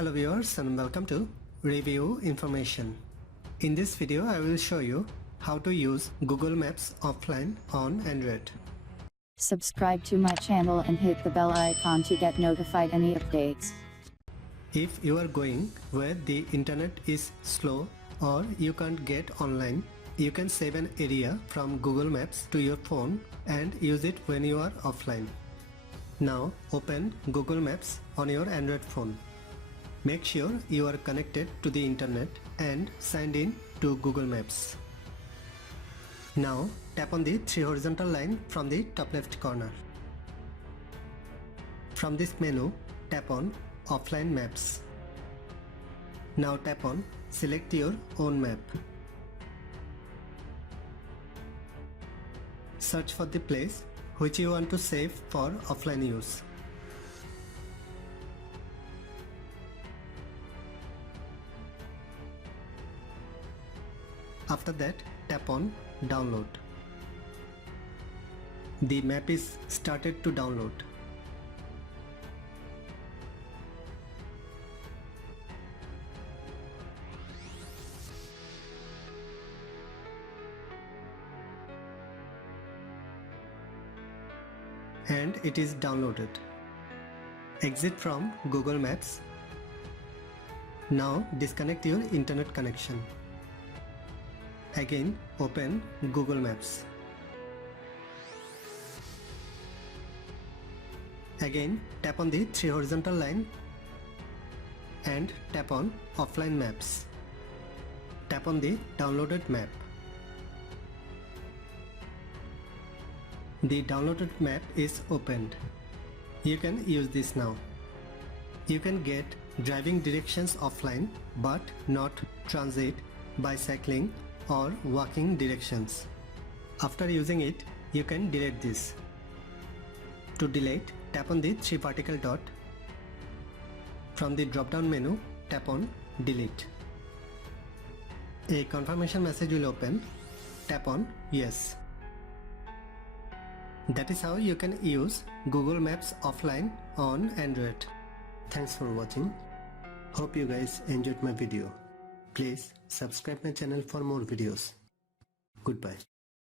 Hello viewers and welcome to Review Information. In this video I will show you how to use Google Maps offline on Android. Subscribe to my channel and hit the bell icon to get notified any updates. If you are going where the internet is slow or you can't get online, you can save an area from Google Maps to your phone and use it when you are offline. Now open Google Maps on your Android phone. Make sure you are connected to the internet and signed in to Google Maps. Now tap on the three horizontal line from the top left corner. From this menu, tap on Offline Maps. Now tap on Select your own map. Search for the place which you want to save for offline use. After that, tap on Download. The map is started to download. And it is downloaded. Exit from Google Maps. Now disconnect your internet connection. Again open Google Maps. Again tap on the three horizontal line and tap on Offline Maps. Tap on the downloaded map. The downloaded map is opened. You can use this now. You can get driving directions offline but not transit, bicycling or walking directions. After using it, you can delete this. To delete, tap on the three vertical dot. From the drop down menu, tap on Delete. A confirmation message will open. Tap on Yes. That is how you can use Google Maps offline on Android. Thanks for watching. Hope you guys enjoyed my video. Please subscribe my channel for more videos. Goodbye.